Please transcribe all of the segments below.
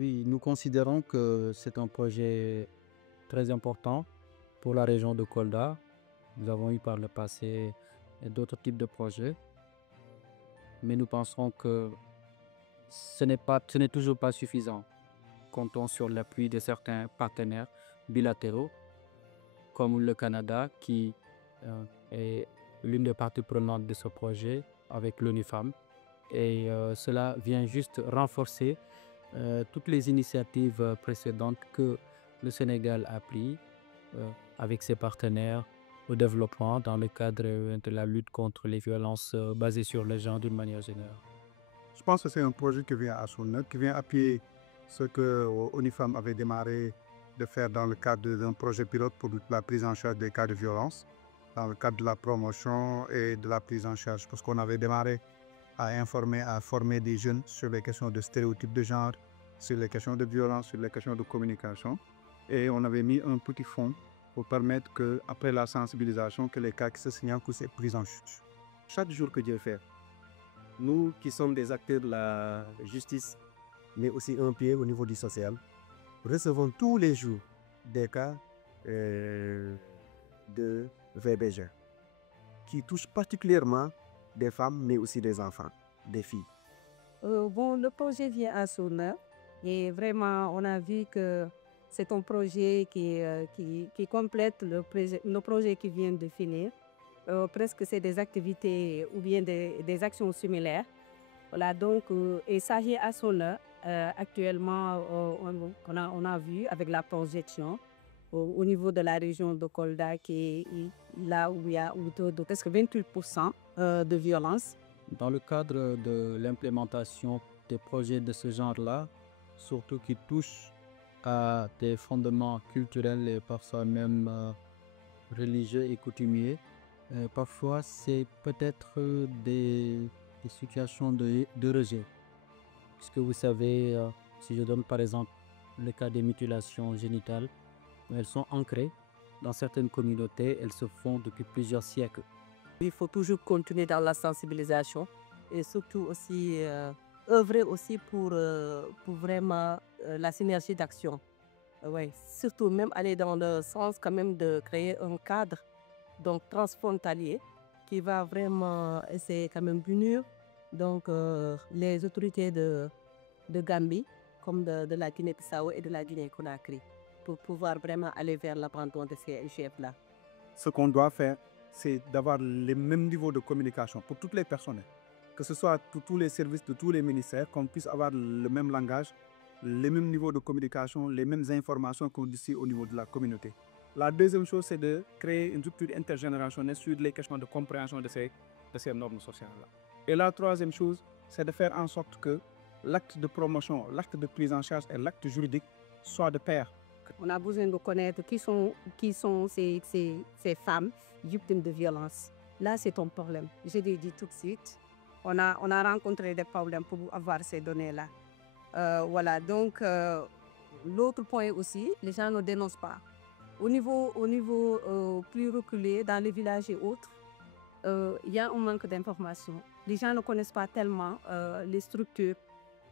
Oui, nous considérons que c'est un projet très important pour la région de Kolda. Nous avons eu par le passé d'autres types de projets, mais nous pensons que ce n'est toujours pas suffisant. Comptons sur l'appui de certains partenaires bilatéraux, comme le Canada, qui est l'une des parties prenantes de ce projet avec l'ONU-FAM. Et cela vient juste renforcer toutes les initiatives précédentes que le Sénégal a prises avec ses partenaires au développement dans le cadre de la lutte contre les violences basées sur le genre d'une manière générale. Je pense que c'est un projet qui vient à son heure, qui vient appuyer ce que ONIFAM avait démarré de faire dans le cadre d'un projet pilote pour la prise en charge des cas de violence, dans le cadre de la promotion et de la prise en charge, parce qu'on avait démarré à informer, à former des jeunes sur les questions de stéréotypes de genre, sur les questions de violence, sur les questions de communication. Et on avait mis un petit fonds pour permettre que, après la sensibilisation, que les cas qui se signalent que c'est pris en charge. Chaque jour que Dieu fait, nous qui sommes des acteurs de la justice, mais aussi un pied au niveau du social, recevons tous les jours des cas de VBG qui touchent particulièrement des femmes, mais aussi des enfants, des filles. Le projet vient à son heure et vraiment, on a vu que c'est un projet qui complète le projet qui vient de finir. Presque c'est des activités ou bien des actions similaires. Voilà, donc, il s'agit à son heure. Actuellement, on a vu avec la projection au niveau de la région de Kolda, qui est là où il y a autour de presque 28% de violence. Dans le cadre de l'implémentation des projets de ce genre-là, surtout qui touchent à des fondements culturels et parfois même religieux et coutumiers, parfois c'est peut-être des situations de rejet. Puisque vous savez, si je donne par exemple le cas des mutilations génitales, elles sont ancrées dans certaines communautés, elles se font depuis plusieurs siècles. Il faut toujours continuer dans la sensibilisation et surtout aussi œuvrer aussi pour vraiment la synergie d'action. Ouais, surtout même aller dans le sens quand même de créer un cadre donc transfrontalier qui va vraiment essayer quand même d'unir donc les autorités de Gambie comme de la Guinée-Bissau et de la Guinée-Conakry pour pouvoir vraiment aller vers l'abandon de ces chefs-là. Ce qu'on doit faire, c'est d'avoir les mêmes niveaux de communication pour toutes les personnes, que ce soit tous les services de tous les ministères, qu'on puisse avoir le même langage, les mêmes niveaux de communication, les mêmes informations qu'on dit au niveau de la communauté. La deuxième chose, c'est de créer une rupture intergénérationnelle sur les questions de compréhension de ces normes sociales-là. Et la troisième chose, c'est de faire en sorte que l'acte de promotion, l'acte de prise en charge et l'acte juridique soient de pair. On a besoin de connaître qui sont ces femmes victimes de violence. Là, c'est ton problème. Je l'ai dit tout de suite. On a rencontré des problèmes pour avoir ces données-là. Voilà, donc l'autre point aussi, les gens ne dénoncent pas. Au niveau plus reculé, dans les villages et autres, il y a un manque d'informations. Les gens ne connaissent pas tellement les structures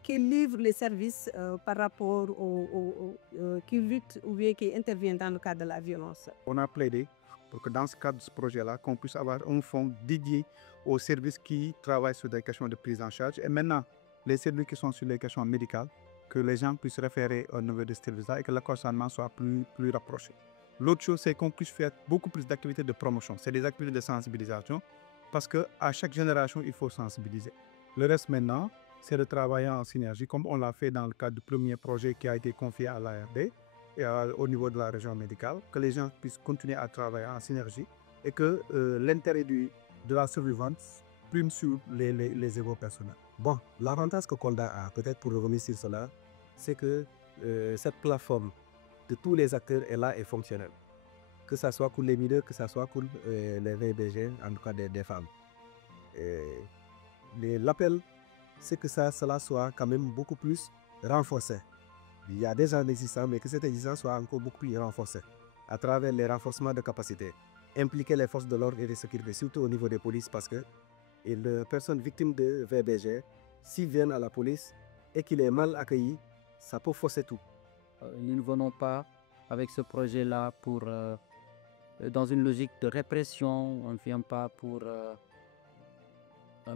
qui livrent les services par rapport qui luttent ou bien qui interviennent dans le cadre de la violence. On a plaidé pour que dans ce cadre de ce projet-là, qu'on puisse avoir un fonds dédié aux services qui travaillent sur des questions de prise en charge. Et maintenant, les services qui sont sur les questions médicales, que les gens puissent référer au niveau de ce service-là et que l'accompagnement soit plus rapproché. L'autre chose, c'est qu'on puisse faire beaucoup plus d'activités de promotion. C'est des activités de sensibilisation parce qu'à chaque génération, il faut sensibiliser. Le reste maintenant, c'est de travailler en synergie, comme on l'a fait dans le cadre du premier projet qui a été confié à l'ARD et au niveau de la région médicale, que les gens puissent continuer à travailler en synergie et que l'intérêt de la survivance prime sur les égos personnels. Bon, l'avantage que Kolda a, peut-être pour revenir sur cela, c'est que cette plateforme de tous les acteurs est là et fonctionnelle. Que ce soit pour les mineurs, que ce soit pour les VBG, en tout cas des femmes. L'appel, c'est que cela soit quand même beaucoup plus renforcé. Il y a des gens existants, mais que cette existence soit encore beaucoup plus renforcée à travers les renforcements de capacité. Impliquer les forces de l'ordre et de sécurité, surtout au niveau des polices, parce que les personnes victimes de VBG, s'ils viennent à la police et qu'il est mal accueilli, ça peut fausser tout. Nous ne venons pas avec ce projet-là pour dans une logique de répression, on ne vient pas pour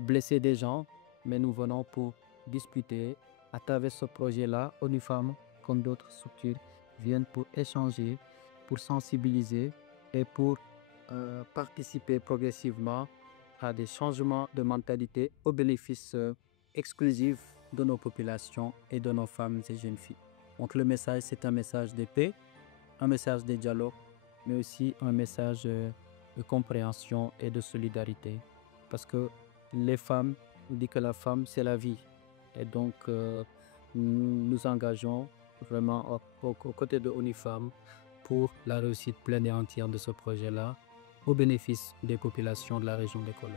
blesser des gens, mais nous venons pour discuter. À travers ce projet-là, ONU Femmes, comme d'autres structures, viennent pour échanger, pour sensibiliser et pour participer progressivement à des changements de mentalité au bénéfice exclusif de nos populations et de nos femmes et jeunes filles. Donc le message, c'est un message de paix, un message de dialogue, mais aussi un message de compréhension et de solidarité. Parce que les femmes, on dit que la femme, c'est la vie. Et donc, nous nous engageons vraiment aux côtés de ONU Femmes pour la réussite pleine et entière de ce projet-là, au bénéfice des populations de la région de Kola.